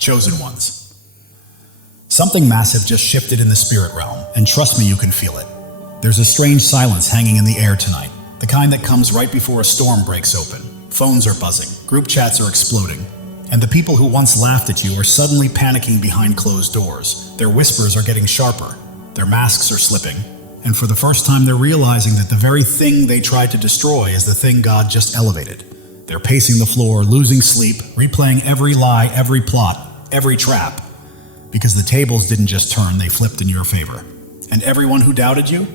Chosen ones. Something massive just shifted in the spirit realm, and trust me, you can feel it. There's a strange silence hanging in the air tonight, the kind that comes right before a storm breaks open. Phones are buzzing, group chats are exploding, and the people who once laughed at you are suddenly panicking behind closed doors. Their whispers are getting sharper, their masks are slipping, and for the first time they're realizing that the very thing they tried to destroy is the thing God just elevated. They're pacing the floor, losing sleep, replaying every lie, every plot, every trap, because the tables didn't just turn, they flipped in your favor. And everyone who doubted you,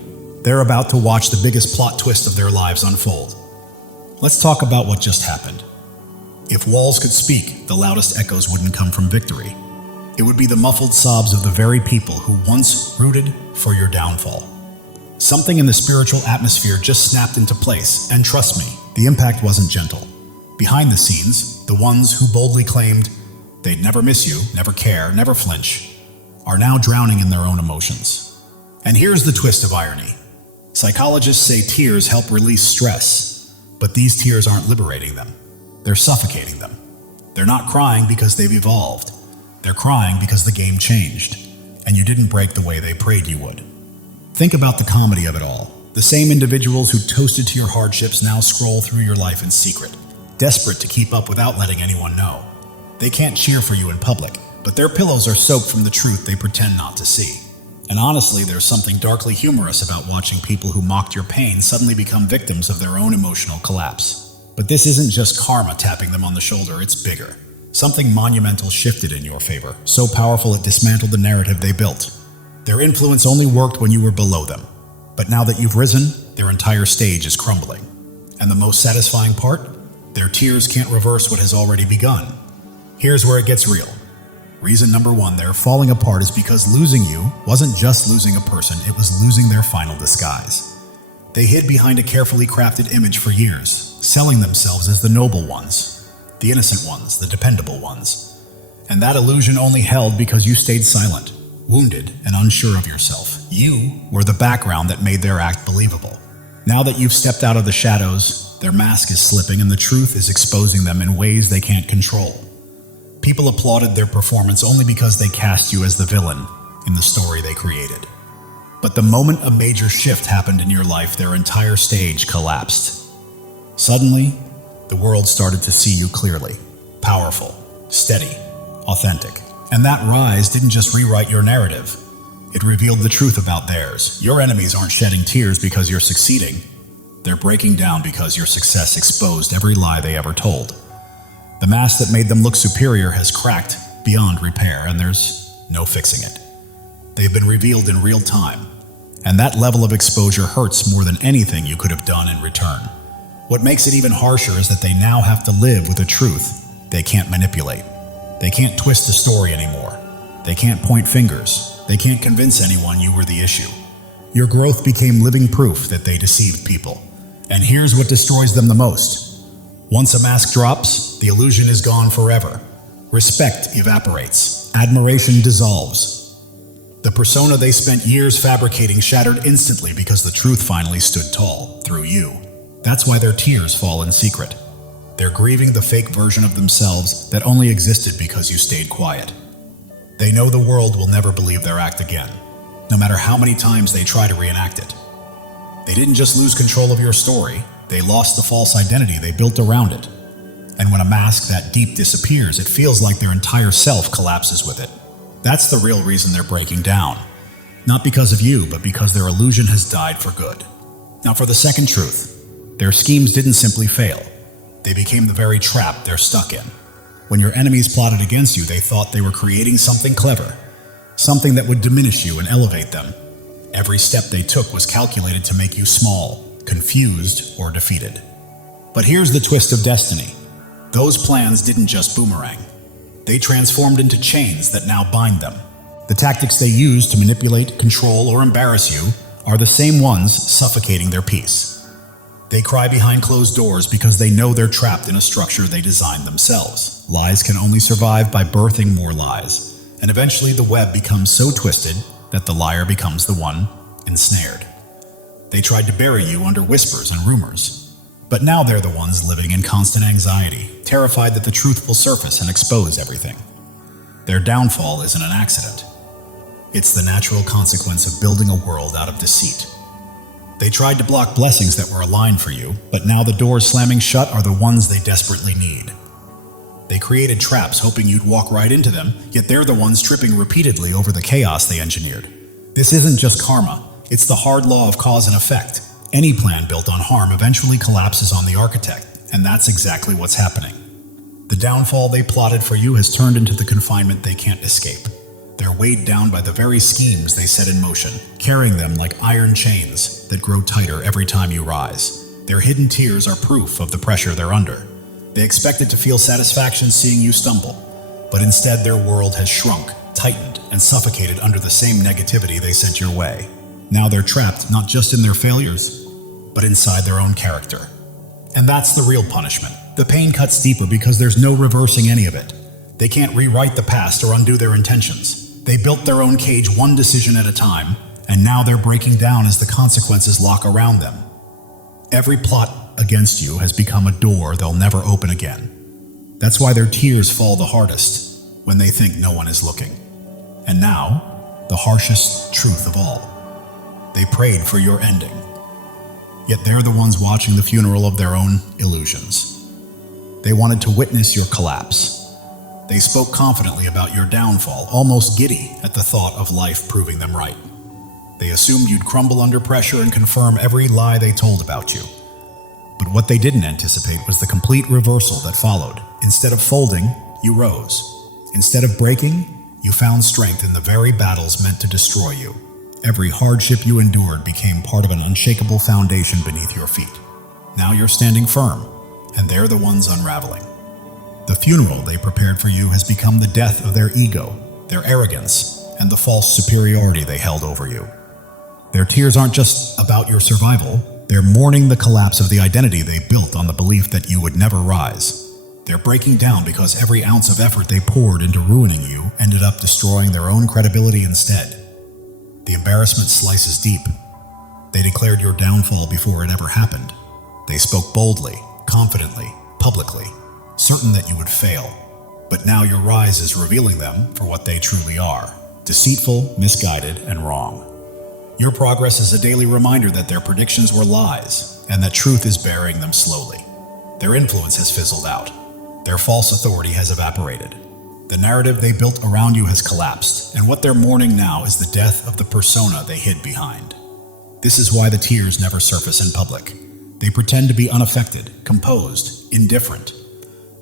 they're about to watch the biggest plot twist of their lives unfold. Let's talk about what just happened. If walls could speak, the loudest echoes wouldn't come from victory. It would be the muffled sobs of the very people who once rooted for your downfall. Something in the spiritual atmosphere just snapped into place, and trust me, the impact wasn't gentle. Behind the scenes, the ones who boldly claimed they'd never miss you, never care, never flinch, are now drowning in their own emotions. And here's the twist of irony. Psychologists say tears help release stress, but these tears aren't liberating them. They're suffocating them. They're not crying because they've evolved. They're crying because the game changed, and you didn't break the way they prayed you would. Think about the comedy of it all. The same individuals who toasted to your hardships now scroll through your life in secret, desperate to keep up without letting anyone know. They can't cheer for you in public, but their pillows are soaked from the truth they pretend not to see. And honestly, there's something darkly humorous about watching people who mocked your pain suddenly become victims of their own emotional collapse. But this isn't just karma tapping them on the shoulder, it's bigger. Something monumental shifted in your favor, so powerful it dismantled the narrative they built. Their influence only worked when you were below them. But now that you've risen, their entire stage is crumbling. And the most satisfying part? Their tears can't reverse what has already begun. Here's where it gets real. Reason number one they're falling apart is because losing you wasn't just losing a person, it was losing their final disguise. They hid behind a carefully crafted image for years, selling themselves as the noble ones, the innocent ones, the dependable ones. And that illusion only held because you stayed silent, wounded, and unsure of yourself. You were the background that made their act believable. Now that you've stepped out of the shadows, their mask is slipping and the truth is exposing them in ways they can't control. People applauded their performance only because they cast you as the villain in the story they created. But the moment a major shift happened in your life, their entire stage collapsed. Suddenly, the world started to see you clearly, powerful, steady, authentic. And that rise didn't just rewrite your narrative. It revealed the truth about theirs. Your enemies aren't shedding tears because you're succeeding. They're breaking down because your success exposed every lie they ever told. The mask that made them look superior has cracked beyond repair, and there's no fixing it. They've been revealed in real time, and that level of exposure hurts more than anything you could have done in return. What makes it even harsher is that they now have to live with a truth they can't manipulate. They can't twist the story anymore. They can't point fingers. They can't convince anyone you were the issue. Your growth became living proof that they deceived people. And here's what destroys them the most. Once a mask drops, the illusion is gone forever. Respect evaporates. Admiration dissolves. The persona they spent years fabricating shattered instantly because the truth finally stood tall, through you. That's why their tears fall in secret. They're grieving the fake version of themselves that only existed because you stayed quiet. They know the world will never believe their act again, no matter how many times they try to reenact it. They didn't just lose control of your story, they lost the false identity they built around it. And when a mask that deep disappears, it feels like their entire self collapses with it. That's the real reason they're breaking down. Not because of you, but because their illusion has died for good. Now for the second truth, their schemes didn't simply fail. They became the very trap they're stuck in. When your enemies plotted against you, they thought they were creating something clever, something that would diminish you and elevate them. Every step they took was calculated to make you small, confused, or defeated. But here's the twist of destiny. Those plans didn't just boomerang. They transformed into chains that now bind them. The tactics they used to manipulate, control, or embarrass you are the same ones suffocating their peace. They cry behind closed doors because they know they're trapped in a structure they designed themselves. Lies can only survive by birthing more lies, and eventually the web becomes so twisted that the liar becomes the one ensnared. They tried to bury you under whispers and rumors, but now they're the ones living in constant anxiety, terrified that the truth will surface and expose everything. Their downfall isn't an accident. It's the natural consequence of building a world out of deceit. They tried to block blessings that were aligned for you, but now the doors slamming shut are the ones they desperately need. They created traps hoping you'd walk right into them, yet they're the ones tripping repeatedly over the chaos they engineered. This isn't just karma, it's the hard law of cause and effect. Any plan built on harm eventually collapses on the architect, and that's exactly what's happening. The downfall they plotted for you has turned into the confinement they can't escape. They're weighed down by the very schemes they set in motion, carrying them like iron chains that grow tighter every time you rise. Their hidden tears are proof of the pressure they're under. They expected to feel satisfaction seeing you stumble, but instead their world has shrunk, tightened, and suffocated under the same negativity they sent your way. Now they're trapped not just in their failures, but inside their own character. And that's the real punishment. The pain cuts deeper because there's no reversing any of it. They can't rewrite the past or undo their intentions. They built their own cage one decision at a time, and now they're breaking down as the consequences lock around them. Every plot against you has become a door they'll never open again. That's why their tears fall the hardest, when they think no one is looking. And now, the harshest truth of all. They prayed for your ending. Yet they're the ones watching the funeral of their own illusions. They wanted to witness your collapse. They spoke confidently about your downfall, almost giddy at the thought of life proving them right. They assumed you'd crumble under pressure and confirm every lie they told about you. But what they didn't anticipate was the complete reversal that followed. Instead of folding, you rose. Instead of breaking, you found strength in the very battles meant to destroy you. Every hardship you endured became part of an unshakable foundation beneath your feet. Now you're standing firm, and they're the ones unraveling. The funeral they prepared for you has become the death of their ego, their arrogance, and the false superiority they held over you. Their tears aren't just about your survival, they're mourning the collapse of the identity they built on the belief that you would never rise. They're breaking down because every ounce of effort they poured into ruining you ended up destroying their own credibility instead. The embarrassment slices deep. They declared your downfall before it ever happened. They spoke boldly, confidently, publicly, certain that you would fail. But now your rise is revealing them for what they truly are: deceitful, misguided, and wrong. Your progress is a daily reminder that their predictions were lies, and that truth is burying them slowly. Their influence has fizzled out. Their false authority has evaporated. The narrative they built around you has collapsed, and what they're mourning now is the death of the persona they hid behind. This is why the tears never surface in public. They pretend to be unaffected, composed, indifferent.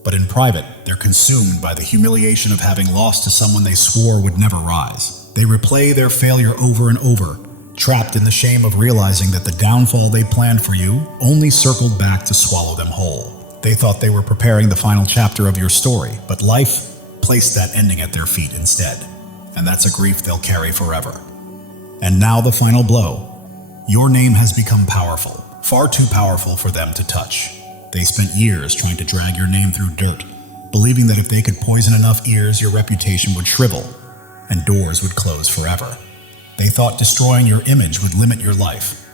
But in private, they're consumed by the humiliation of having lost to someone they swore would never rise. They replay their failure over and over, trapped in the shame of realizing that the downfall they planned for you only circled back to swallow them whole. They thought they were preparing the final chapter of your story, but life placed that ending at their feet instead. And that's a grief they'll carry forever. And now the final blow. Your name has become powerful, far too powerful for them to touch. They spent years trying to drag your name through dirt, believing that if they could poison enough ears, your reputation would shrivel, and doors would close forever. They thought destroying your image would limit your life.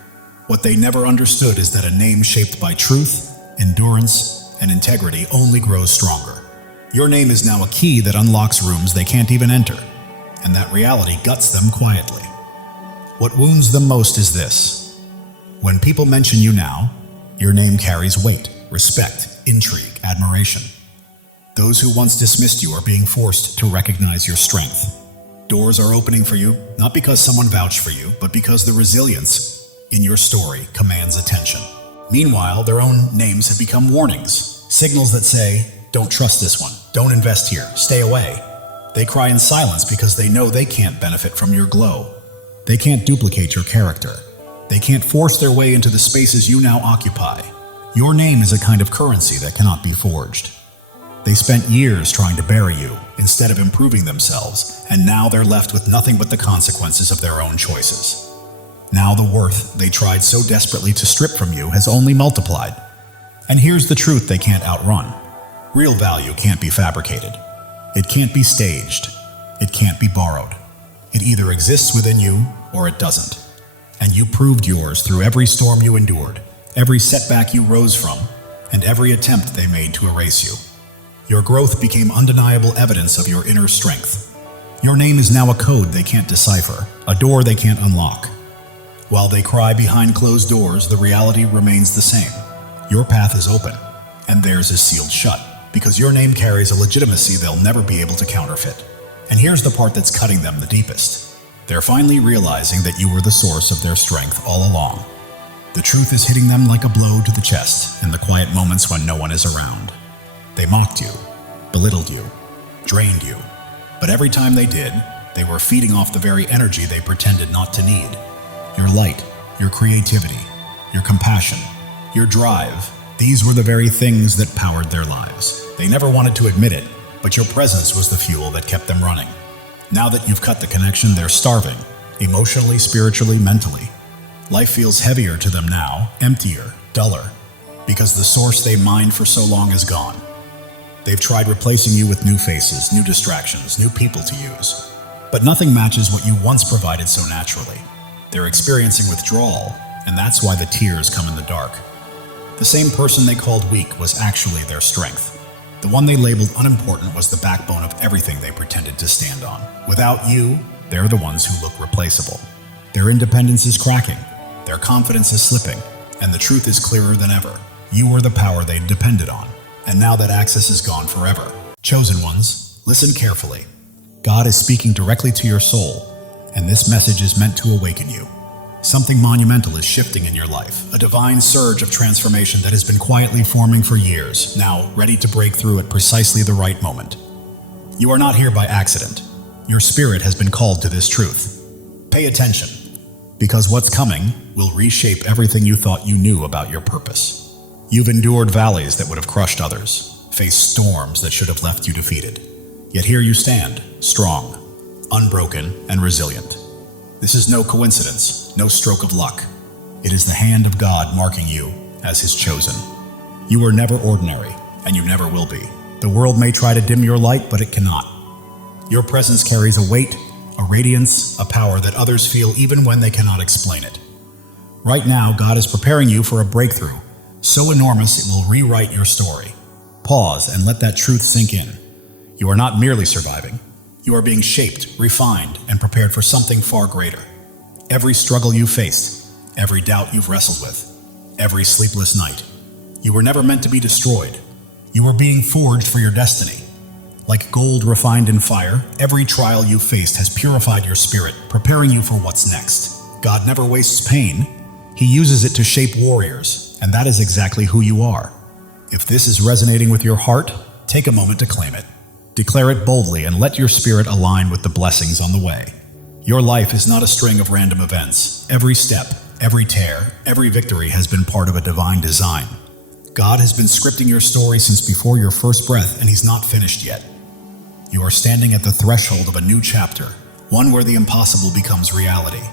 What they never understood is that a name shaped by truth, endurance, and integrity only grows stronger. Your name is now a key that unlocks rooms they can't even enter, and that reality guts them quietly. What wounds them most is this: when people mention you now, your name carries weight, respect, intrigue, admiration. Those who once dismissed you are being forced to recognize your strength. Doors are opening for you, not because someone vouched for you, but because the resilience in your story commands attention. Meanwhile, their own names have become warnings, signals that say, "Don't trust this one, don't invest here, stay away." They cry in silence because they know they can't benefit from your glow. They can't duplicate your character. They can't force their way into the spaces you now occupy. Your name is a kind of currency that cannot be forged. They spent years trying to bury you instead of improving themselves, and now they're left with nothing but the consequences of their own choices. Now the worth they tried so desperately to strip from you has only multiplied. And here's the truth they can't outrun. Real value can't be fabricated. It can't be staged. It can't be borrowed. It either exists within you or it doesn't. And you proved yours through every storm you endured, every setback you rose from, and every attempt they made to erase you. Your growth became undeniable evidence of your inner strength. Your name is now a code they can't decipher, a door they can't unlock. While they cry behind closed doors, the reality remains the same. Your path is open, and theirs is sealed shut, because your name carries a legitimacy they'll never be able to counterfeit. And here's the part that's cutting them the deepest. They're finally realizing that you were the source of their strength all along. The truth is hitting them like a blow to the chest in the quiet moments when no one is around. They mocked you, belittled you, drained you. But every time they did, they were feeding off the very energy they pretended not to need. Your light, your creativity, your compassion, your drive, these were the very things that powered their lives. They never wanted to admit it, but your presence was the fuel that kept them running. Now that you've cut the connection, they're starving, emotionally, spiritually, mentally. Life feels heavier to them now, emptier, duller, because the source they mined for so long is gone. They've tried replacing you with new faces, new distractions, new people to use. But nothing matches what you once provided so naturally. They're experiencing withdrawal, and that's why the tears come in the dark. The same person they called weak was actually their strength. The one they labeled unimportant was the backbone of everything they pretended to stand on. Without you, they're the ones who look replaceable. Their independence is cracking, their confidence is slipping, and the truth is clearer than ever. You were the power they depended on, and now that access is gone forever. Chosen ones, listen carefully. God is speaking directly to your soul, and this message is meant to awaken you. Something monumental is shifting in your life, a divine surge of transformation that has been quietly forming for years, now ready to break through at precisely the right moment. You are not here by accident. Your spirit has been called to this truth. Pay attention, because what's coming will reshape everything you thought you knew about your purpose. You've endured valleys that would have crushed others, faced storms that should have left you defeated. Yet here you stand, strong, unbroken, and resilient. This is no coincidence, no stroke of luck. It is the hand of God marking you as His chosen. You were never ordinary, and you never will be. The world may try to dim your light, but it cannot. Your presence carries a weight, a radiance, a power that others feel even when they cannot explain it. Right now, God is preparing you for a breakthrough, so enormous it will rewrite your story. Pause and let that truth sink in. You are not merely surviving. You are being shaped, refined, and prepared for something far greater. Every struggle you faced, every doubt you've wrestled with, every sleepless night. You were never meant to be destroyed. You were being forged for your destiny. Like gold refined in fire, every trial you faced has purified your spirit, preparing you for what's next. God never wastes pain. He uses it to shape warriors, and that is exactly who you are. If this is resonating with your heart, take a moment to claim it. Declare it boldly and let your spirit align with the blessings on the way. Your life is not a string of random events. Every step, every tear, every victory has been part of a divine design. God has been scripting your story since before your first breath, and He's not finished yet. You are standing at the threshold of a new chapter, one where the impossible becomes reality.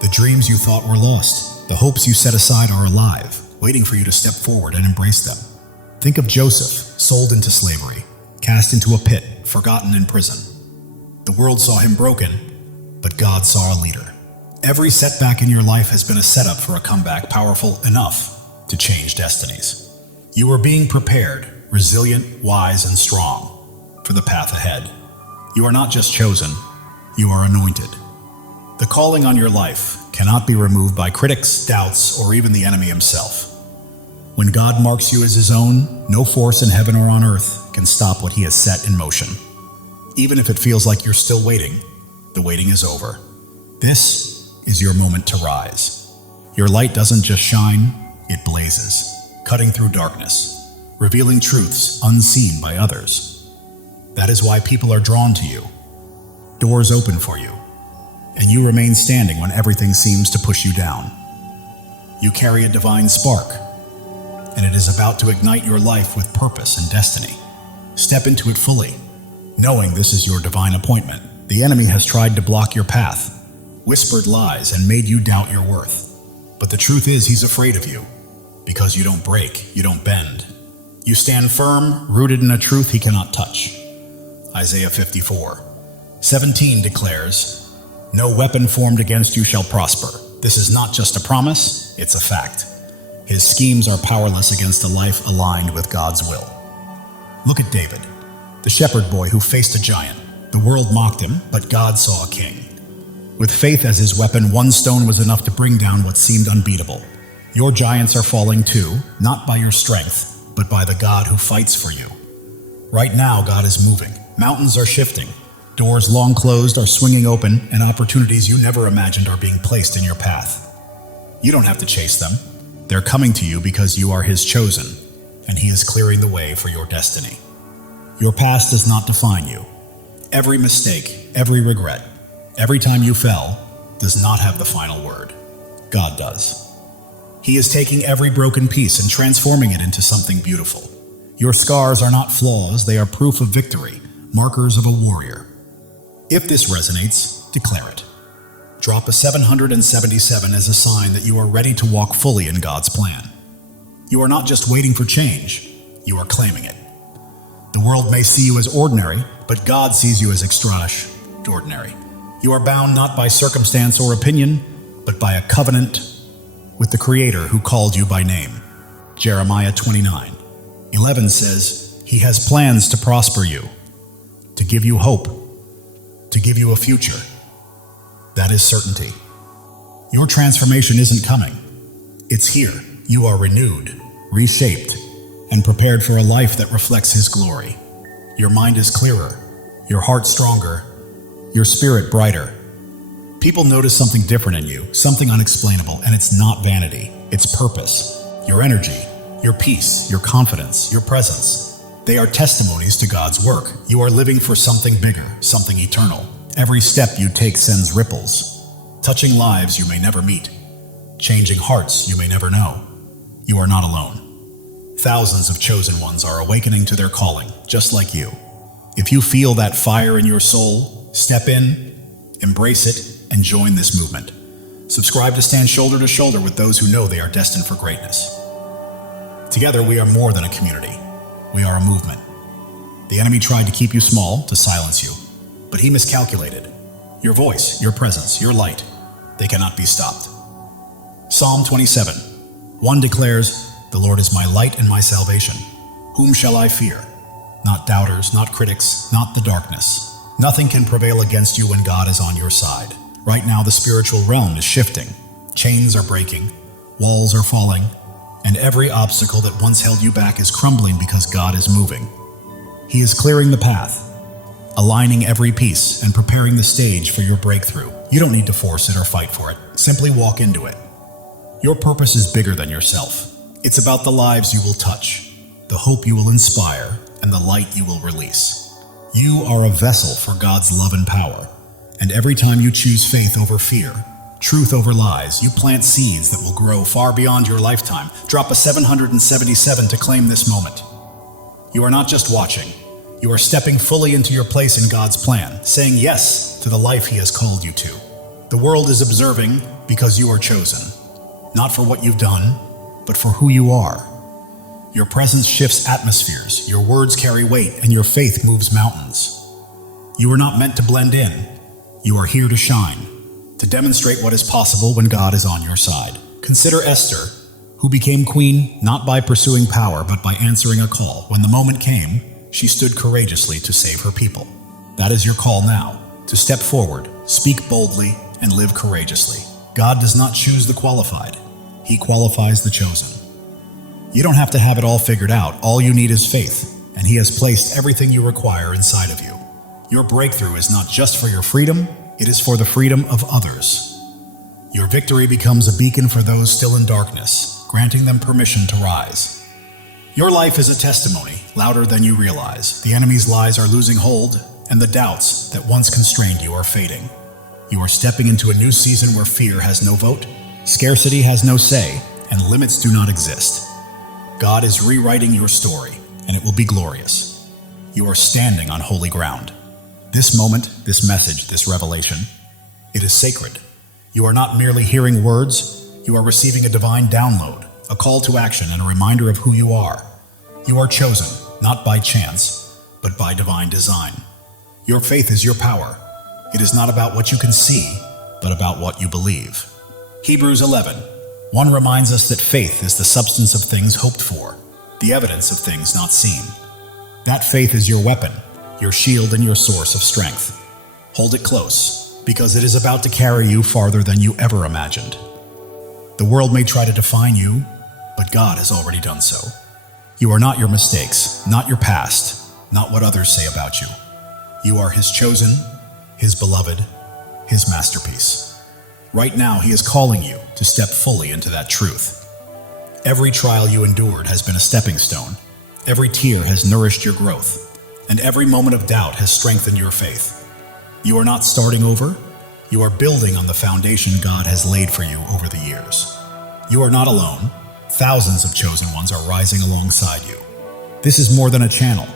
The dreams you thought were lost, the hopes you set aside are alive, waiting for you to step forward and embrace them. Think of Joseph, sold into slavery, cast into a pit, forgotten in prison. The world saw him broken, but God saw a leader. Every setback in your life has been a setup for a comeback powerful enough to change destinies. You are being prepared, resilient, wise, and strong for the path ahead. You are not just chosen, you are anointed. The calling on your life cannot be removed by critics, doubts, or even the enemy himself. When God marks you as His own, no force in heaven or on earth can stop what He has set in motion. Even if it feels like you're still waiting, the waiting is over. This is your moment to rise. Your light doesn't just shine, it blazes, cutting through darkness, revealing truths unseen by others. That is why people are drawn to you. Doors open for you, and you remain standing when everything seems to push you down. You carry a divine spark, and it is about to ignite your life with purpose and destiny. Step into it fully, knowing this is your divine appointment. The enemy has tried to block your path, whispered lies, and made you doubt your worth. But the truth is, he's afraid of you, because you don't break, you don't bend. You stand firm, rooted in a truth he cannot touch. Isaiah 54:17 declares, "No weapon formed against you shall prosper." This is not just a promise, it's a fact. His schemes are powerless against a life aligned with God's will. Look at David, the shepherd boy who faced a giant. The world mocked him, but God saw a king. With faith as his weapon, one stone was enough to bring down what seemed unbeatable. Your giants are falling too, not by your strength, but by the God who fights for you. Right now, God is moving. Mountains are shifting. Doors long closed are swinging open, and opportunities you never imagined are being placed in your path. You don't have to chase them. They're coming to you because you are His chosen, and He is clearing the way for your destiny. Your past does not define you. Every mistake, every regret, every time you fell, does not have the final word. God does. He is taking every broken piece and transforming it into something beautiful. Your scars are not flaws, they are proof of victory, markers of a warrior. If this resonates, declare it. Drop a 777 as a sign that you are ready to walk fully in God's plan. You are not just waiting for change, you are claiming it. The world may see you as ordinary, but God sees you as extraordinary. You are bound not by circumstance or opinion, but by a covenant with the Creator who called you by name. Jeremiah 29:11 says, He has plans to prosper you, to give you hope, to give you a future. That is certainty. Your transformation isn't coming. It's here. You are renewed, reshaped, and prepared for a life that reflects His glory. Your mind is clearer, your heart stronger, your spirit brighter. People notice something different in you, something unexplainable, and it's not vanity, it's purpose. Your energy, your peace, your confidence, your presence. They are testimonies to God's work. You are living for something bigger, something eternal. Every step you take sends ripples, touching lives you may never meet, changing hearts you may never know. You are not alone. Thousands of chosen ones are awakening to their calling, just like you. If you feel that fire in your soul, step in, embrace it, and join this movement. Subscribe to stand shoulder to shoulder with those who know they are destined for greatness. Together, we are more than a community. We are a movement. The enemy tried to keep you small, to silence you, but he miscalculated. Your voice, your presence, your light, they cannot be stopped. Psalm 27:1 declares, The Lord is my light and my salvation. Whom shall I fear? Not doubters, not critics, not the darkness. Nothing can prevail against you when God is on your side. Right now, the spiritual realm is shifting. Chains are breaking, walls are falling, and every obstacle that once held you back is crumbling because God is moving. He is clearing the path, aligning every piece and preparing the stage for your breakthrough. You don't need to force it or fight for it. Simply walk into it. Your purpose is bigger than yourself. It's about the lives you will touch, the hope you will inspire, and the light you will release. You are a vessel for God's love and power, and every time you choose faith over fear, truth over lies, you plant seeds that will grow far beyond your lifetime. Drop a 777 to claim this moment. You are not just watching. You are stepping fully into your place in God's plan, saying yes to the life He has called you to. The world is observing because you are chosen, not for what you've done, but for who you are. Your presence shifts atmospheres, your words carry weight, and your faith moves mountains. You are not meant to blend in. You are here to shine, to demonstrate what is possible when God is on your side. Consider Esther, who became queen not by pursuing power, but by answering a call. When the moment came, she stood courageously to save her people. That is your call now, to step forward, speak boldly, and live courageously. God does not choose the qualified. He qualifies the chosen. You don't have to have it all figured out. All you need is faith, and He has placed everything you require inside of you. Your breakthrough is not just for your freedom, it is for the freedom of others. Your victory becomes a beacon for those still in darkness, granting them permission to rise. Your life is a testimony, louder than you realize. The enemy's lies are losing hold, and the doubts that once constrained you are fading. You are stepping into a new season where fear has no vote, scarcity has no say, and limits do not exist. God is rewriting your story, and it will be glorious. You are standing on holy ground. This moment, this message, this revelation, it is sacred. You are not merely hearing words, you are receiving a divine download, a call to action, and a reminder of who you are. You are chosen, not by chance, but by divine design. Your faith is your power. It is not about what you can see, but about what you believe. Hebrews 11:1 reminds us that faith is the substance of things hoped for, the evidence of things not seen. That faith is your weapon, your shield and your source of strength. Hold it close, because it is about to carry you farther than you ever imagined. The world may try to define you, but God has already done so. You are not your mistakes, not your past, not what others say about you. You are His chosen, His beloved, His masterpiece. Right now, He is calling you to step fully into that truth. Every trial you endured has been a stepping stone. Every tear has nourished your growth, and every moment of doubt has strengthened your faith. You are not starting over. You are building on the foundation God has laid for you over the years. You are not alone. Thousands of chosen ones are rising alongside you. This is more than a channel.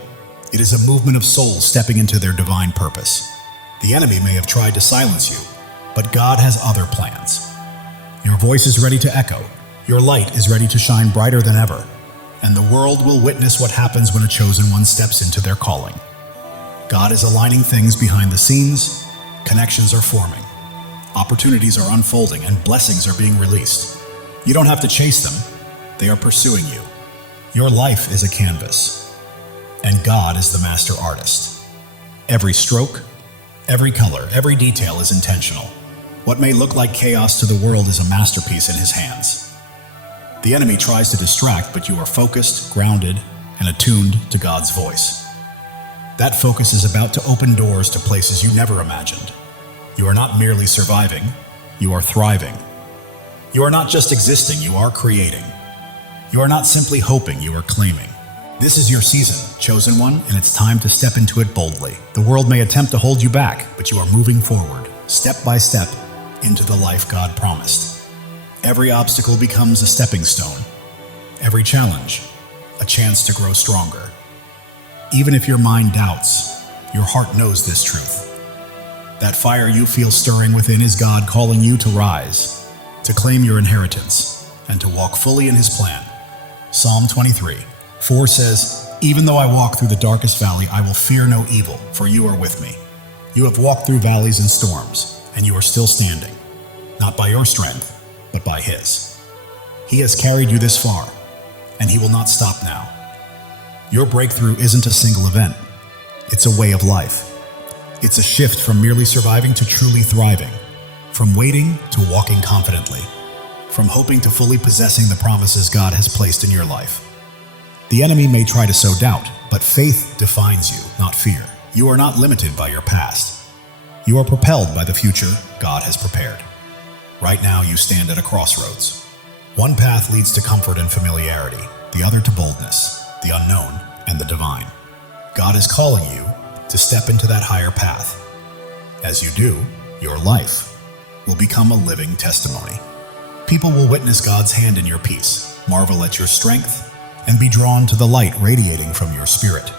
It is a movement of souls stepping into their divine purpose. The enemy may have tried to silence you, but God has other plans. Your voice is ready to echo. Your light is ready to shine brighter than ever. And the world will witness what happens when a chosen one steps into their calling. God is aligning things behind the scenes. Connections are forming. Opportunities are unfolding and blessings are being released. You don't have to chase them. They are pursuing you. Your life is a canvas, and God is the master artist. Every stroke, every color, every detail is intentional. What may look like chaos to the world is a masterpiece in His hands. The enemy tries to distract, but you are focused, grounded, and attuned to God's voice. That focus is about to open doors to places you never imagined. You are not merely surviving, you are thriving. You are not just existing, you are creating. You are not simply hoping, you are claiming. This is your season, chosen one, and it's time to step into it boldly. The world may attempt to hold you back, but you are moving forward, step by step, into the life God promised. Every obstacle becomes a stepping stone. Every challenge, a chance to grow stronger. Even if your mind doubts, your heart knows this truth. That fire you feel stirring within is God calling you to rise, to claim your inheritance, and to walk fully in His plan. Psalm 23:4 says, "Even though I walk through the darkest valley, I will fear no evil, for you are with me. You have walked through valleys and storms, and you are still standing, not by your strength, but by His. He has carried you this far, and He will not stop now." Your breakthrough isn't a single event. It's a way of life. It's a shift from merely surviving to truly thriving, from waiting to walking confidently, from hoping to fully possessing the promises God has placed in your life. The enemy may try to sow doubt, but faith defines you, not fear. You are not limited by your past. You are propelled by the future God has prepared. Right now, you stand at a crossroads. One path leads to comfort and familiarity, the other to boldness, the unknown, and the divine. God is calling you to step into that higher path. As you do, your life will become a living testimony. People will witness God's hand in your peace, marvel at your strength, and be drawn to the light radiating from your spirit.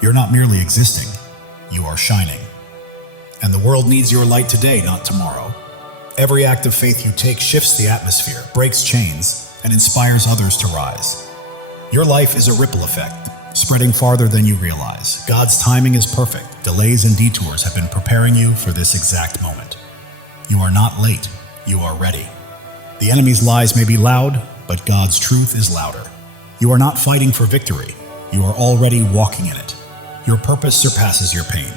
You're not merely existing, you are shining. And the world needs your light today, not tomorrow. Every act of faith you take shifts the atmosphere, breaks chains, and inspires others to rise. Your life is a ripple effect, spreading farther than you realize. God's timing is perfect. Delays and detours have been preparing you for this exact moment. You are not late, you are ready. The enemy's lies may be loud, but God's truth is louder. You are not fighting for victory. You are already walking in it. Your purpose surpasses your pain.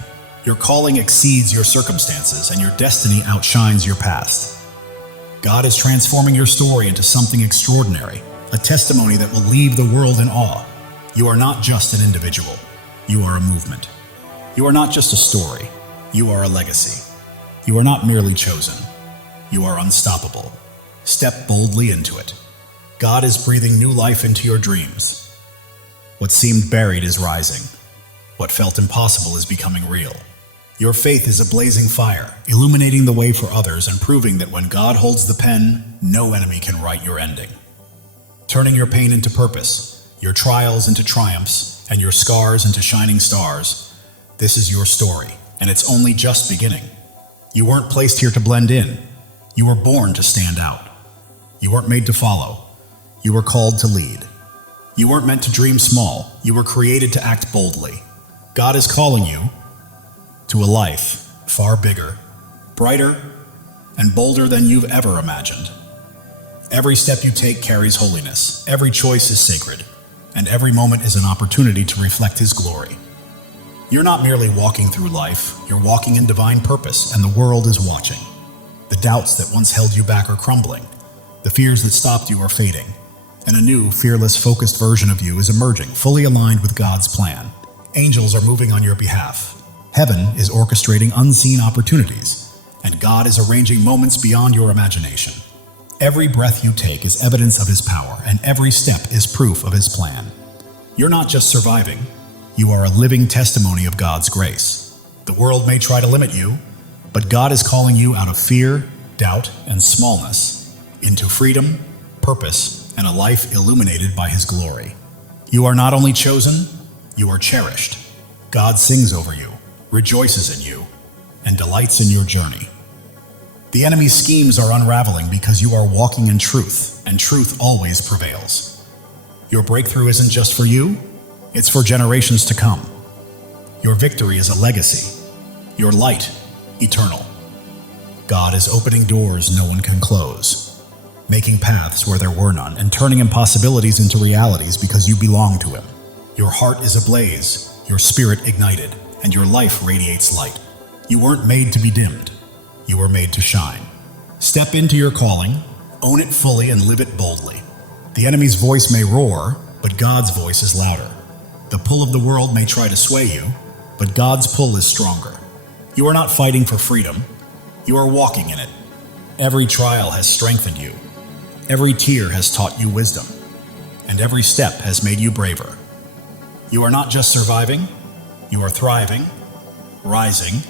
Your calling exceeds your circumstances, and your destiny outshines your past. God is transforming your story into something extraordinary, a testimony that will leave the world in awe. You are not just an individual. You are a movement. You are not just a story. You are a legacy. You are not merely chosen. You are unstoppable. Step boldly into it. God is breathing new life into your dreams. What seemed buried is rising. What felt impossible is becoming real. Your faith is a blazing fire, illuminating the way for others and proving that when God holds the pen, no enemy can write your ending. Turning your pain into purpose, your trials into triumphs, and your scars into shining stars, this is your story, and it's only just beginning. You weren't placed here to blend in. You were born to stand out. You weren't made to follow. You were called to lead. You weren't meant to dream small. You were created to act boldly. God is calling you to a life far bigger, brighter, and bolder than you've ever imagined. Every step you take carries holiness. Every choice is sacred. and every moment is an opportunity to reflect His glory. You're not merely walking through life, you're walking in divine purpose, and the world is watching. The doubts that once held you back are crumbling. The fears that stopped you are fading. And a new, fearless, focused version of you is emerging, fully aligned with God's plan. Angels are moving on your behalf. Heaven is orchestrating unseen opportunities, and God is arranging moments beyond your imagination. Every breath you take is evidence of His power, and every step is proof of His plan. You're not just surviving, you are a living testimony of God's grace. The world may try to limit you, but God is calling you out of fear, doubt, and smallness into freedom, purpose, and a life illuminated by His glory. You are not only chosen, you are cherished. God sings over you, rejoices in you, and delights in your journey. The enemy's schemes are unraveling because you are walking in truth, and truth always prevails. Your breakthrough isn't just for you, it's for generations to come. Your victory is a legacy, your light eternal. God is opening doors no one can close, making paths where there were none, and turning impossibilities into realities because you belong to Him. Your heart is ablaze, your spirit ignited, and your life radiates light. You weren't made to be dimmed. You were made to shine. Step into your calling, own it fully, and live it boldly. The enemy's voice may roar, but God's voice is louder. The pull of the world may try to sway you, but God's pull is stronger. You are not fighting for freedom. You are walking in it. Every trial has strengthened you. Every tear has taught you wisdom. And every step has made you braver. You are not just surviving, you are thriving, rising,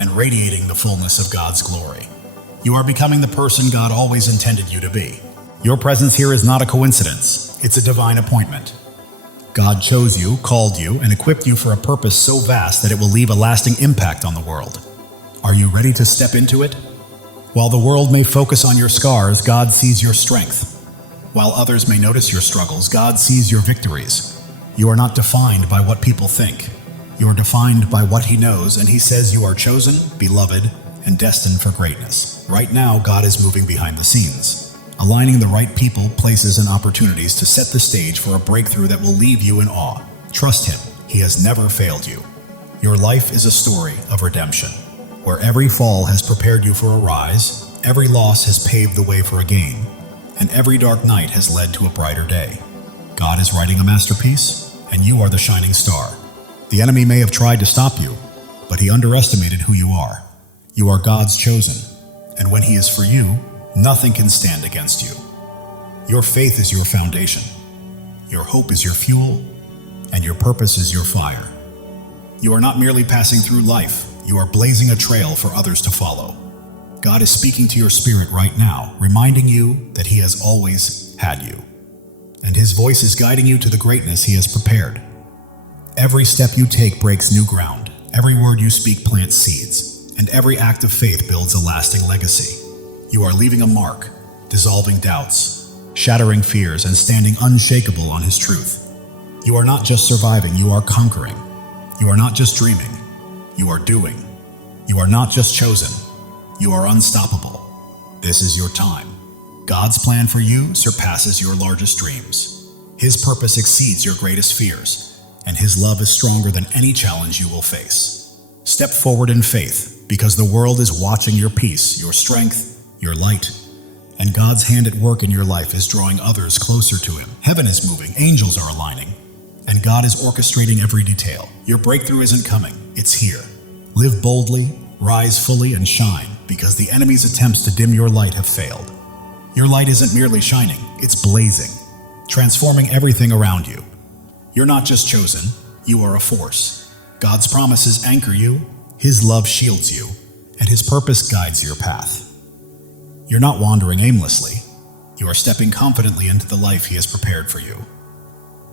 and radiating the fullness of God's glory. You are becoming the person God always intended you to be. Your presence here is not a coincidence, it's a divine appointment. God chose you, called you, and equipped you for a purpose so vast that it will leave a lasting impact on the world. Are you ready to step into it? While the world may focus on your scars, God sees your strength. While others may notice your struggles, God sees your victories. You are not defined by what people think. You are defined by what He knows, and He says you are chosen, beloved, and destined for greatness. Right now, God is moving behind the scenes, aligning the right people, places, and opportunities to set the stage for a breakthrough that will leave you in awe. Trust Him. He has never failed you. Your life is a story of redemption, where every fall has prepared you for a rise, every loss has paved the way for a gain, and every dark night has led to a brighter day. God is writing a masterpiece, and you are the shining star. The enemy may have tried to stop you, but he underestimated who you are. You are God's chosen, and when He is for you, nothing can stand against you. Your faith is your foundation, your hope is your fuel, and your purpose is your fire. You are not merely passing through life, you are blazing a trail for others to follow. God is speaking to your spirit right now, reminding you that He has always had you, and His voice is guiding you to the greatness He has prepared. Every step you take breaks new ground, every word you speak plants seeds, and every act of faith builds a lasting legacy. You are leaving a mark, dissolving doubts, shattering fears, and standing unshakable on His truth. You are not just surviving, you are conquering. You are not just dreaming, you are doing. You are not just chosen, you are unstoppable. This is your time. God's plan for you surpasses your largest dreams. His purpose exceeds your greatest fears, and His love is stronger than any challenge you will face. Step forward in faith, because the world is watching your peace, your strength, your light, and God's hand at work in your life is drawing others closer to Him. Heaven is moving, angels are aligning, and God is orchestrating every detail. Your breakthrough isn't coming, it's here. Live boldly, rise fully, and shine, because the enemy's attempts to dim your light have failed. Your light isn't merely shining, it's blazing, transforming everything around you. You're not just chosen, you are a force. God's promises anchor you, His love shields you, and His purpose guides your path. You're not wandering aimlessly, you are stepping confidently into the life He has prepared for you.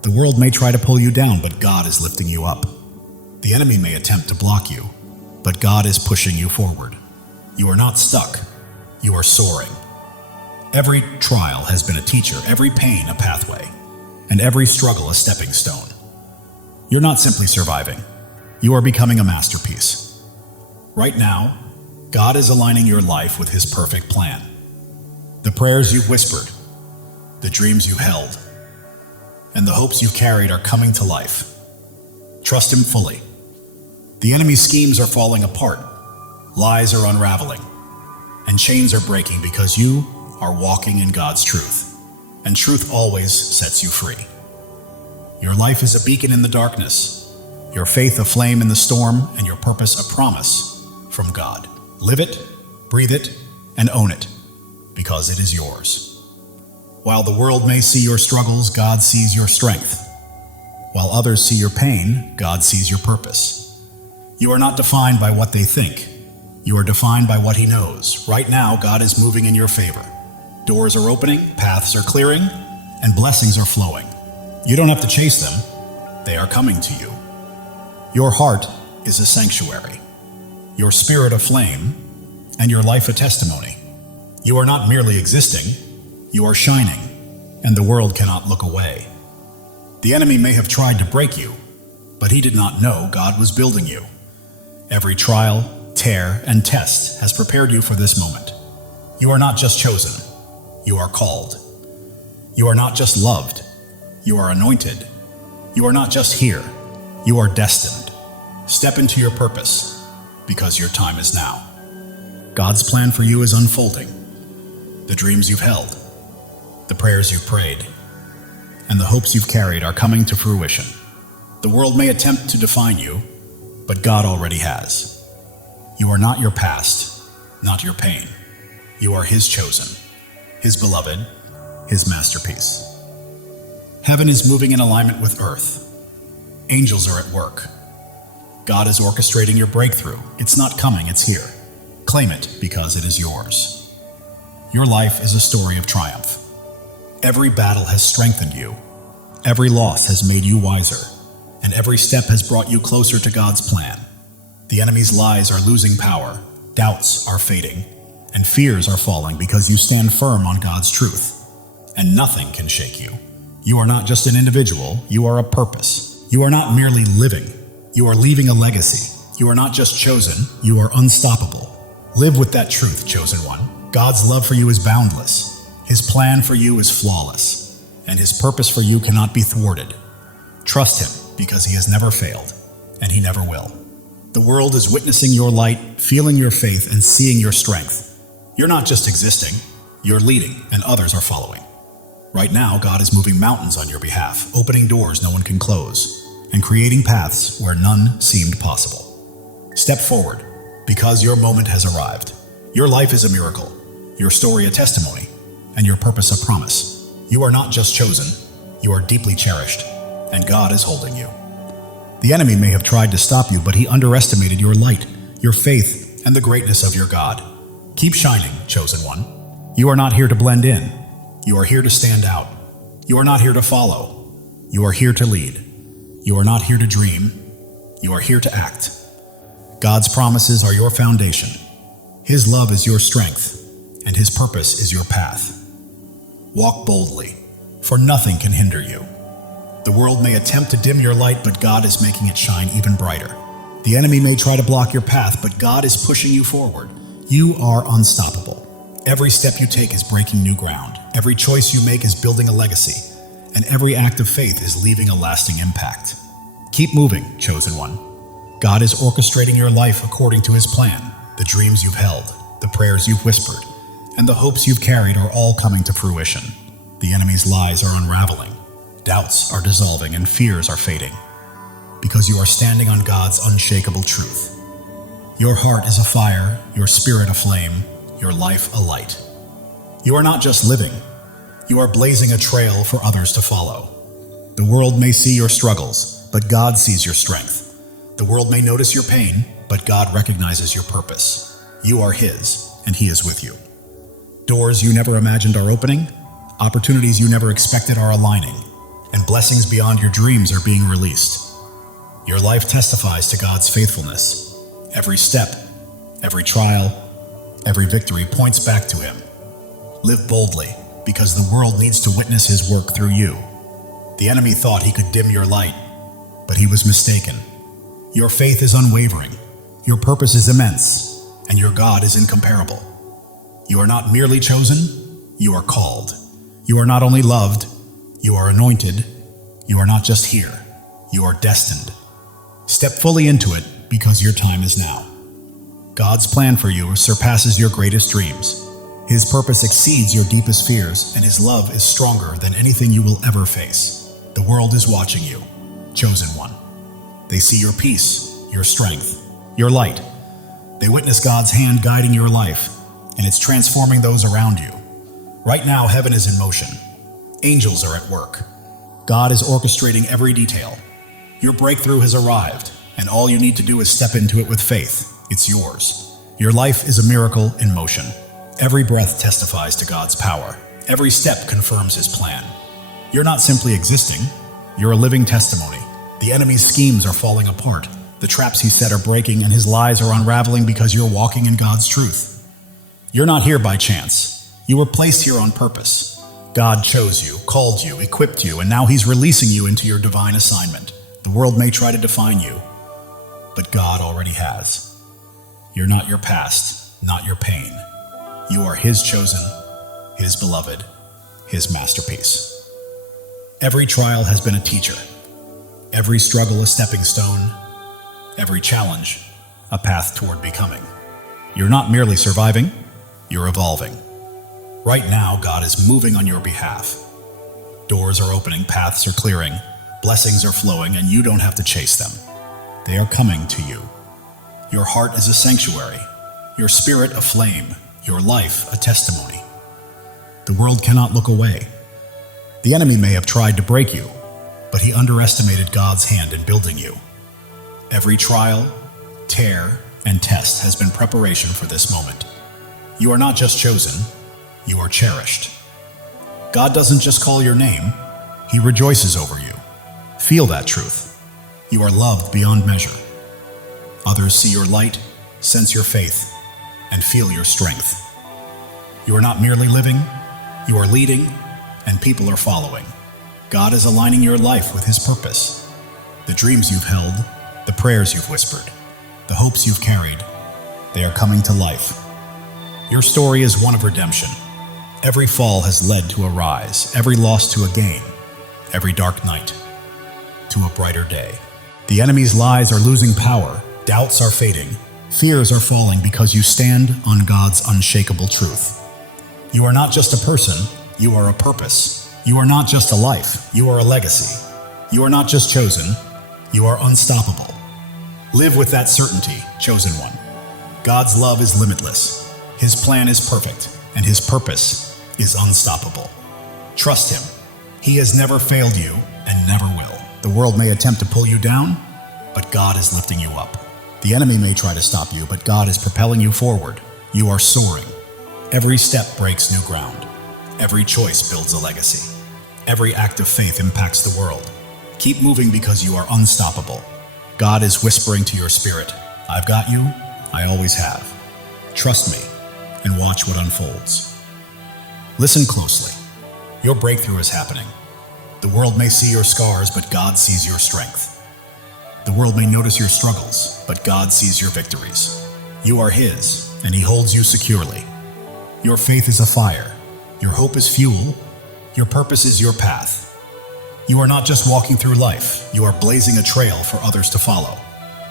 The world may try to pull you down, but God is lifting you up. The enemy may attempt to block you, but God is pushing you forward. You are not stuck, you are soaring. Every trial has been a teacher, every pain a pathway, and every struggle a stepping stone. You're not simply surviving, you are becoming a masterpiece. Right now, God is aligning your life with His perfect plan. The prayers you've whispered, the dreams you held, and the hopes you've carried are coming to life. Trust him fully. The enemy's schemes are falling apart, lies are unraveling, and chains are breaking because you are walking in God's truth, and truth always sets you free. Your life is a beacon in the darkness, your faith a flame in the storm, and your purpose a promise from God. Live it, breathe it, and own it, because it is yours. While the world may see your struggles, God sees your strength. While others see your pain, God sees your purpose. You are not defined by what they think. You are defined by what He knows. Right now, God is moving in your favor. Doors are opening, paths are clearing, and blessings are flowing. You don't have to chase them. They are coming to you. Your heart is a sanctuary, your spirit a flame, and your life a testimony. You are not merely existing, you are shining, and the world cannot look away. The enemy may have tried to break you, but he did not know God was building you. Every trial, tear, and test has prepared you for this moment. You are not just chosen, you are called. You are not just loved, you are anointed. You are not just here, you are destined. Step into your purpose, because your time is now. God's plan for you is unfolding. The dreams you've held, the prayers you've prayed, and the hopes you've carried are coming to fruition. The world may attempt to define you, but God already has. You are not your past, not your pain. You are His chosen, His beloved, His masterpiece. Heaven is moving in alignment with earth. Angels are at work. God is orchestrating your breakthrough. It's not coming, it's here. Claim it because it is yours. Your life is a story of triumph. Every battle has strengthened you. Every loss has made you wiser. And every step has brought you closer to God's plan. The enemy's lies are losing power, doubts are fading, and fears are falling because you stand firm on God's truth. And nothing can shake you. You are not just an individual, you are a purpose. You are not merely living, you are leaving a legacy. You are not just chosen, you are unstoppable. Live with that truth, chosen one. God's love for you is boundless. His plan for you is flawless, and His purpose for you cannot be thwarted. Trust Him, because He has never failed, and He never will. The world is witnessing your light, feeling your faith, and seeing your strength. You're not just existing, you're leading, and others are following. Right now, God is moving mountains on your behalf, opening doors no one can close, and creating paths where none seemed possible. Step forward, because your moment has arrived. Your life is a miracle, your story a testimony, and your purpose a promise. You are not just chosen, you are deeply cherished, and God is holding you. The enemy may have tried to stop you, but he underestimated your light, your faith, and the greatness of your God. Keep shining, chosen one. You are not here to blend in. You are here to stand out. You are not here to follow. You are here to lead. You are not here to dream. You are here to act. God's promises are your foundation. His love is your strength, and His purpose is your path. Walk boldly, for nothing can hinder you. The world may attempt to dim your light, but God is making it shine even brighter. The enemy may try to block your path, but God is pushing you forward. You are unstoppable. Every step you take is breaking new ground. Every choice you make is building a legacy, and every act of faith is leaving a lasting impact. Keep moving, chosen one. God is orchestrating your life according to His plan. The dreams you've held, the prayers you've whispered, and the hopes you've carried are all coming to fruition. The enemy's lies are unraveling. Doubts are dissolving and fears are fading, because you are standing on God's unshakable truth. Your heart is a fire, your spirit a flame, your life a light. You are not just living, you are blazing a trail for others to follow. The world may see your struggles, but God sees your strength. The world may notice your pain, but God recognizes your purpose. You are His, and He is with you. Doors you never imagined are opening, opportunities you never expected are aligning, and blessings beyond your dreams are being released. Your life testifies to God's faithfulness. Every step, every trial, every victory points back to Him. Live boldly, because the world needs to witness His work through you. The enemy thought he could dim your light, but he was mistaken. Your faith is unwavering, your purpose is immense, and your God is incomparable. You are not merely chosen, you are called. You are not only loved, you are anointed, You are not just here, you are destined. Step fully into it because your time is now. God's plan for you surpasses your greatest dreams. His purpose exceeds your deepest fears, and His love is stronger than anything you will ever face. The world is watching you, chosen one. They see your peace, your strength, your light. They witness God's hand guiding your life, and it's transforming those around you. Right now, heaven is in motion. Angels are at work. God is orchestrating every detail. Your breakthrough has arrived, and all you need to do is step into it with faith. It's yours. Your life is a miracle in motion. Every breath testifies to God's power. Every step confirms His plan. You're not simply existing, you're a living testimony. The enemy's schemes are falling apart. The traps he set are breaking, and his lies are unraveling because you're walking in God's truth. You're not here by chance. You were placed here on purpose. God chose you, called you, equipped you, and now He's releasing you into your divine assignment. The world may try to define you, but God already has. You're not your past, not your pain. You are His chosen, His beloved, His masterpiece. Every trial has been a teacher. Every struggle a stepping stone. Every challenge a path toward becoming. You're not merely surviving, you're evolving. Right now, God is moving on your behalf. Doors are opening, paths are clearing, blessings are flowing, and you don't have to chase them. They are coming to you. Your heart is a sanctuary, your spirit a flame, your life a testimony. The world cannot look away. The enemy may have tried to break you, but he underestimated God's hand in building you. Every trial, tear, and test has been preparation for this moment. You are not just chosen, you are cherished. God doesn't just call your name, He rejoices over you. Feel that truth. You are loved beyond measure. Others see your light, sense your faith, and feel your strength. You are not merely living, you are leading, and people are following. God is aligning your life with His purpose. The dreams you've held, the prayers you've whispered, the hopes you've carried, they are coming to life. Your story is one of redemption. Every fall has led to a rise, every loss to a gain, every dark night to a brighter day. The enemy's lies are losing power, doubts are fading, fears are falling because you stand on God's unshakable truth. You are not just a person, you are a purpose. You are not just a life, you are a legacy. You are not just chosen, you are unstoppable. Live with that certainty, chosen one. God's love is limitless. His plan is perfect, and His purpose is unstoppable. Trust Him. He has never failed you and never will. The world may attempt to pull you down, but God is lifting you up. The enemy may try to stop you, but God is propelling you forward. You are soaring. Every step breaks new ground. Every choice builds a legacy. Every act of faith impacts the world. Keep moving because you are unstoppable. God is whispering to your spirit, I've got you, I always have. Trust me and watch what unfolds. Listen closely. Your breakthrough is happening. The world may see your scars, but God sees your strength. The world may notice your struggles, but God sees your victories. You are His, and He holds you securely. Your faith is a fire. Your hope is fuel. Your purpose is your path. You are not just walking through life, you are blazing a trail for others to follow.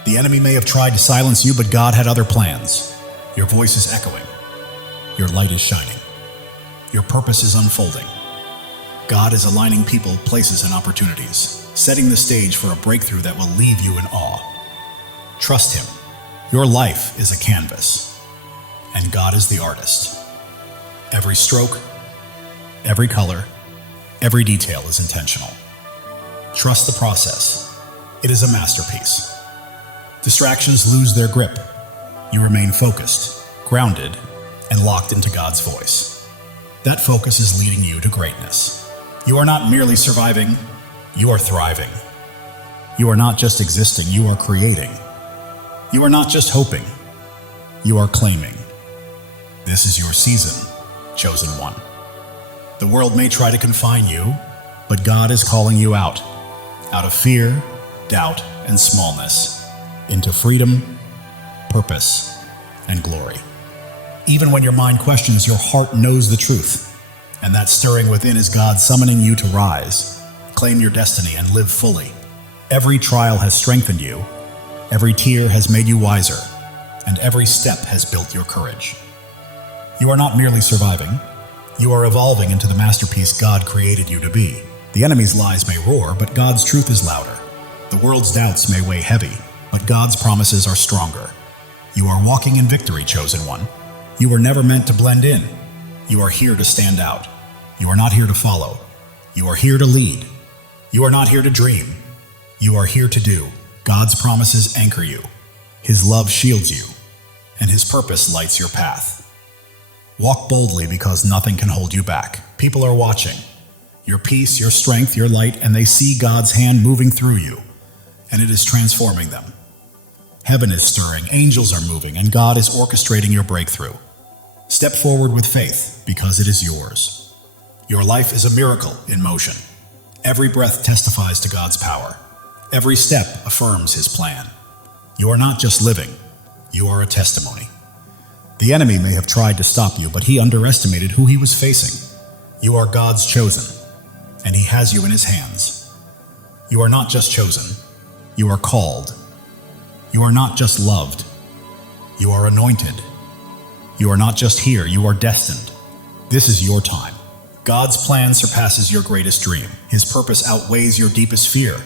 The enemy may have tried to silence you, but God had other plans. Your voice is echoing. Your light is shining. Your purpose is unfolding. God is aligning people, places, and opportunities, setting the stage for a breakthrough that will leave you in awe. Trust Him. Your life is a canvas, and God is the artist. Every stroke, every color, every detail is intentional. Trust the process. It is a masterpiece. Distractions lose their grip. You remain focused, grounded, and locked into God's voice. That focus is leading you to greatness. You are not merely surviving, you are thriving. You are not just existing, you are creating. You are not just hoping, you are claiming. This is your season, chosen one. The world may try to confine you, but God is calling you out of fear, doubt, and smallness, into freedom, purpose, and glory. Even when your mind questions, your heart knows the truth, and that stirring within is God summoning you to rise, Claim your destiny and live fully. Every trial has strengthened you, every tear has made you wiser, and every step has built your courage. You are not merely surviving, you are evolving into the masterpiece God created you to be. The enemy's lies may roar, but God's truth is louder. The world's doubts may weigh heavy, but God's promises are stronger. You are walking in victory, chosen one. You were never meant to blend in. You are here to stand out. You are not here to follow. You are here to lead. You are not here to dream. You are here to do. God's promises anchor you. His love shields you, and His purpose lights your path. Walk boldly because nothing can hold you back. People are watching. Your peace, your strength, your light, and they see God's hand moving through you, and it is transforming them. Heaven is stirring, angels are moving, and God is orchestrating your breakthrough. Step forward with faith, because it is yours. Your life is a miracle in motion. Every breath testifies to God's power. Every step affirms His plan. You are not just living, you are a testimony. The enemy may have tried to stop you, but he underestimated who he was facing. You are God's chosen, and He has you in His hands. You are not just chosen, you are called. You are not just loved, you are anointed. You are not just here, you are destined. This is your time. God's plan surpasses your greatest dream. His purpose outweighs your deepest fear,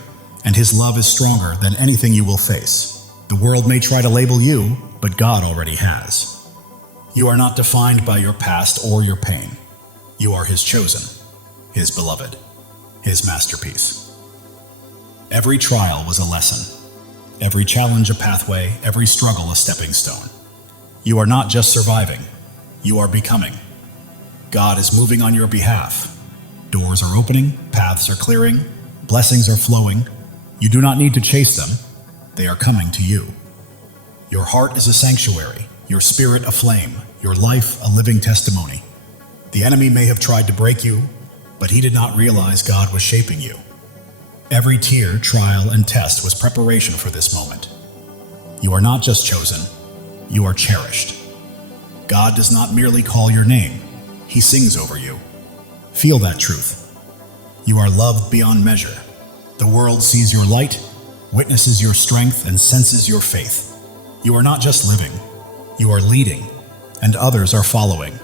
and His love is stronger than anything you will face. The world may try to label you, but God already has. You are not defined by your past or your pain. You are His chosen, His beloved, His masterpiece. Every trial was a lesson. Every challenge a pathway, every struggle a stepping stone. You are not just surviving, you are becoming. God is moving on your behalf. Doors are opening, paths are clearing, blessings are flowing. You do not need to chase them, they are coming to you. Your heart is a sanctuary, your spirit a flame, your life a living testimony. The enemy may have tried to break you, but he did not realize God was shaping you. Every tear, trial, and test was preparation for this moment. You are not just chosen, you are cherished. God does not merely call your name, He sings over you. Feel that truth. You are loved beyond measure. The world sees your light, witnesses your strength, and senses your faith. You are not just living, you are leading, and others are following.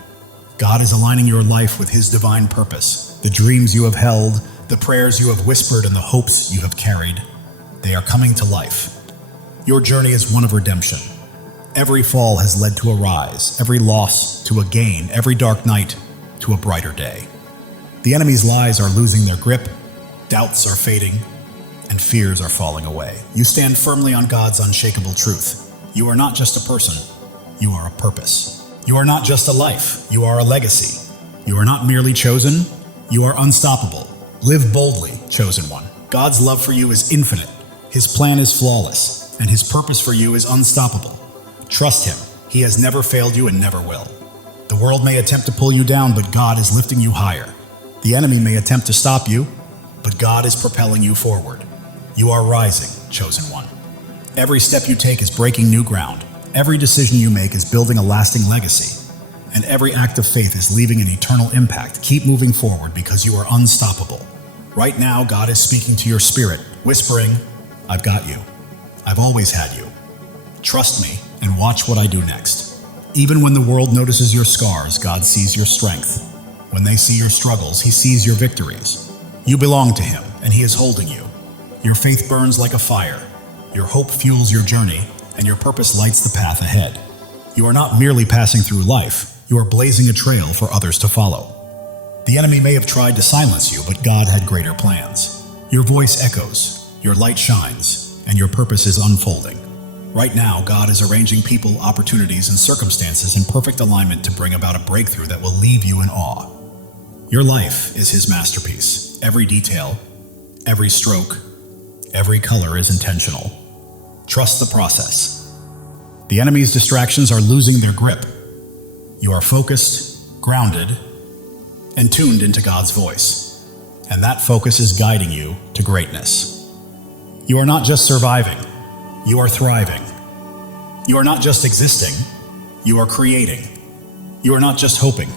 God is aligning your life with His divine purpose. The dreams you have held, the prayers you have whispered, and the hopes you have carried, they are coming to life. Your journey is one of redemption. Every fall has led to a rise, every loss to a gain, every dark night to a brighter day. The enemy's lies are losing their grip, doubts are fading, and fears are falling away. You stand firmly on God's unshakable truth. You are not just a person, you are a purpose. You are not just a life, you are a legacy. You are not merely chosen, you are unstoppable. Live boldly, chosen one. God's love for you is infinite, His plan is flawless, and His purpose for you is unstoppable. Trust Him, He has never failed you and never will. The world may attempt to pull you down, but God is lifting you higher. The enemy may attempt to stop you, but God is propelling you forward. You are rising, chosen one. Every step you take is breaking new ground. Every decision you make is building a lasting legacy. And every act of faith is leaving an eternal impact. Keep moving forward because you are unstoppable. Right now, God is speaking to your spirit, whispering, I've got you. I've always had you. Trust me and watch what I do next. Even when the world notices your scars, God sees your strength. When they see your struggles, He sees your victories. You belong to Him, and He is holding you. Your faith burns like a fire. Your hope fuels your journey, and your purpose lights the path ahead. You are not merely passing through life, you are blazing a trail for others to follow. The enemy may have tried to silence you, but God had greater plans. Your voice echoes, your light shines, and your purpose is unfolding. Right now, God is arranging people, opportunities, and circumstances in perfect alignment to bring about a breakthrough that will leave you in awe. Your life is His masterpiece. Every detail, every stroke, every color is intentional. Trust the process. The enemy's distractions are losing their grip. You are focused, grounded, and tuned into God's voice. And that focus is guiding you to greatness. You are not just surviving, you are thriving. You are not just existing, you are creating. You are not just hoping,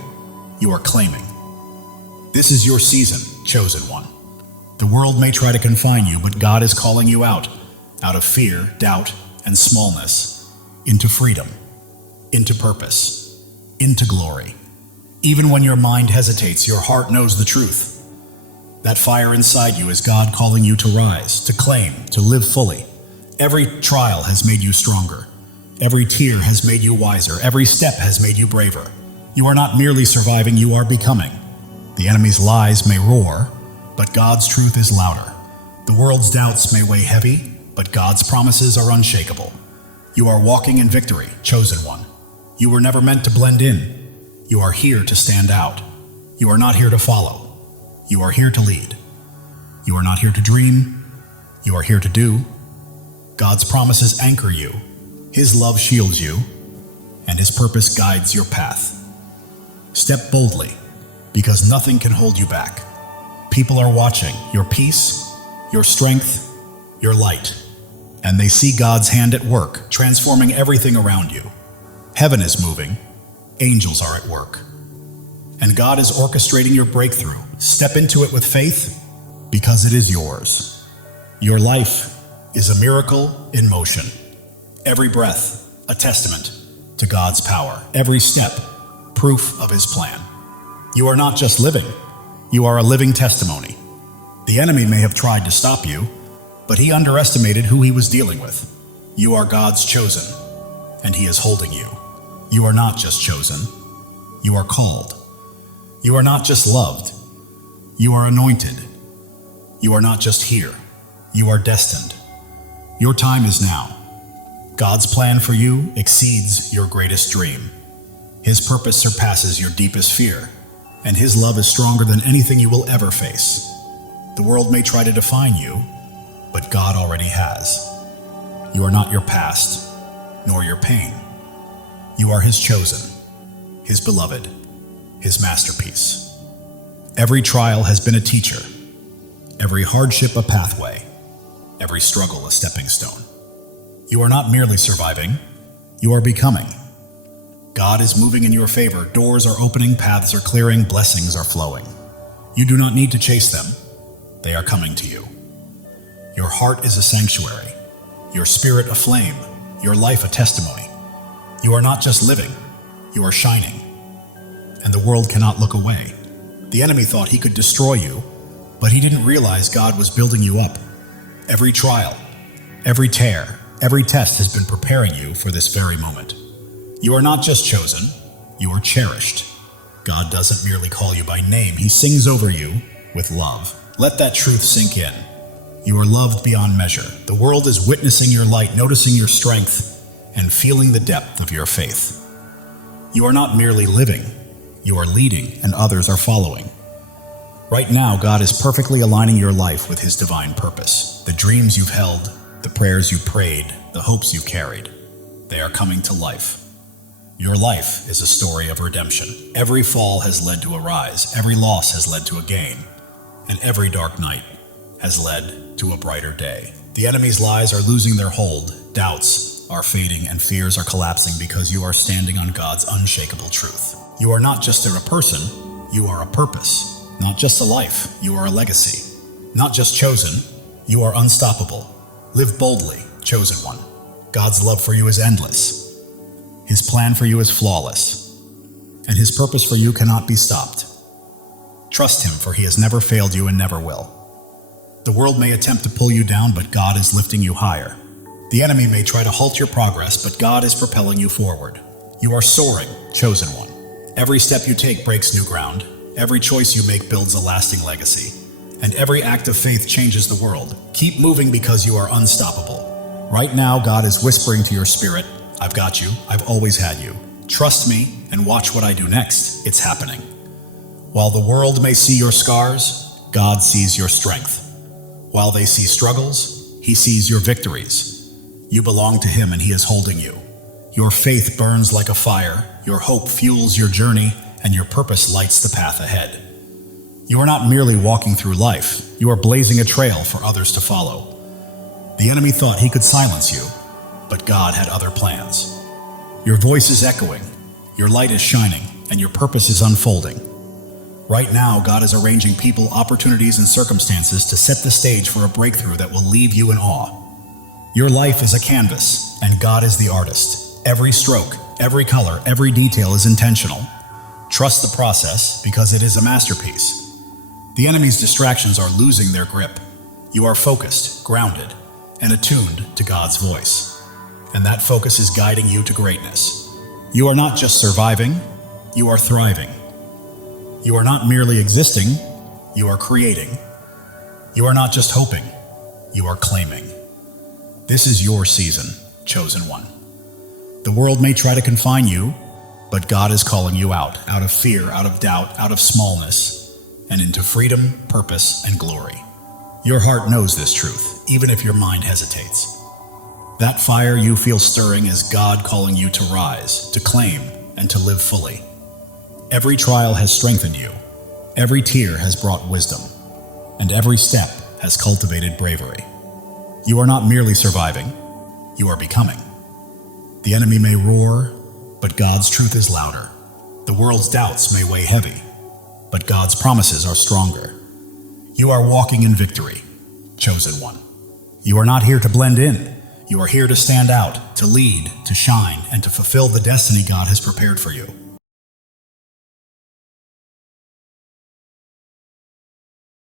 you are claiming. This is your season, chosen one. The world may try to confine you, but God is calling you out of fear, doubt, and smallness, into freedom, into purpose, into glory. Even when your mind hesitates, your heart knows the truth. That fire inside you is God calling you to rise, to claim, to live fully. Every trial has made you stronger. Every tear has made you wiser. Every step has made you braver. You are not merely surviving, you are becoming. The enemy's lies may roar, but God's truth is louder. The world's doubts may weigh heavy, but God's promises are unshakable. You are walking in victory, chosen one. You were never meant to blend in. You are here to stand out. You are not here to follow. You are here to lead. You are not here to dream. You are here to do. God's promises anchor you. His love shields you, and His purpose guides your path. Step boldly, because nothing can hold you back. People are watching your peace, your strength, your light, and they see God's hand at work, transforming everything around you. Heaven is moving, angels are at work, and God is orchestrating your breakthrough. Step into it with faith, because it is yours. Your life is a miracle in motion. Every breath, a testament to God's power. Every step, proof of His plan. You are not just living, you are a living testimony. The enemy may have tried to stop you, but he underestimated who he was dealing with. You are God's chosen, and He is holding you. You are not just chosen, you are called. You are not just loved, you are anointed. You are not just here, you are destined. Your time is now. God's plan for you exceeds your greatest dream. His purpose surpasses your deepest fear, and His love is stronger than anything you will ever face. The world may try to define you, but God already has. You are not your past, nor your pain. You are His chosen, His beloved, His masterpiece. Every trial has been a teacher, every hardship a pathway, every struggle a stepping stone. You are not merely surviving, you are becoming. God is moving in your favor. Doors are opening, paths are clearing, blessings are flowing. You do not need to chase them. They are coming to you. Your heart is a sanctuary, your spirit a flame, your life a testimony. You are not just living, you are shining. And the world cannot look away. The enemy thought he could destroy you, but he didn't realize God was building you up. Every trial, every tear, every test has been preparing you for this very moment. You are not just chosen, you are cherished. God doesn't merely call you by name, He sings over you with love. Let that truth sink in. You are loved beyond measure. The world is witnessing your light, noticing your strength, and feeling the depth of your faith. You are not merely living, you are leading, and others are following. Right now, God is perfectly aligning your life with His divine purpose. The dreams you've held, the prayers you prayed, the hopes you carried, they are coming to life. Your life is a story of redemption. Every fall has led to a rise, every loss has led to a gain, and every dark night has led to a brighter day. The enemy's lies are losing their hold, doubts are fading, and fears are collapsing because you are standing on God's unshakable truth. You are not just a person, you are a purpose. Not just a life, you are a legacy. Not just chosen, you are unstoppable. Live boldly, chosen one. God's love for you is endless. His plan for you is flawless, and His purpose for you cannot be stopped. Trust Him, for He has never failed you and never will. The world may attempt to pull you down, but God is lifting you higher. The enemy may try to halt your progress, but God is propelling you forward. You are soaring, chosen one. Every step you take breaks new ground. Every choice you make builds a lasting legacy. And every act of faith changes the world. Keep moving because you are unstoppable. Right now, God is whispering to your spirit, I've got you. I've always had you. Trust me and watch what I do next. It's happening. While the world may see your scars, God sees your strength. While they see struggles, He sees your victories. You belong to Him and He is holding you. Your faith burns like a fire, your hope fuels your journey, and your purpose lights the path ahead. You are not merely walking through life, you are blazing a trail for others to follow. The enemy thought he could silence you, but God had other plans. Your voice is echoing, your light is shining, and your purpose is unfolding. Right now, God is arranging people, opportunities, and circumstances to set the stage for a breakthrough that will leave you in awe. Your life is a canvas, and God is the artist. Every stroke, every color, every detail is intentional. Trust the process because it is a masterpiece. The enemy's distractions are losing their grip. You are focused, grounded, and attuned to God's voice. And that focus is guiding you to greatness. You are not just surviving, you are thriving. You are not merely existing, you are creating. You are not just hoping, you are claiming. This is your season, chosen one. The world may try to confine you, but God is calling you out of fear, out of doubt, out of smallness, and into freedom, purpose, and glory. Your heart knows this truth, even if your mind hesitates. That fire you feel stirring is God calling you to rise, to claim, and to live fully. Every trial has strengthened you, every tear has brought wisdom, and every step has cultivated bravery. You are not merely surviving, you are becoming. The enemy may roar, but God's truth is louder. The world's doubts may weigh heavy, but God's promises are stronger. You are walking in victory, chosen one. You are not here to blend in. You are here to stand out, to lead, to shine, and to fulfill the destiny God has prepared for you.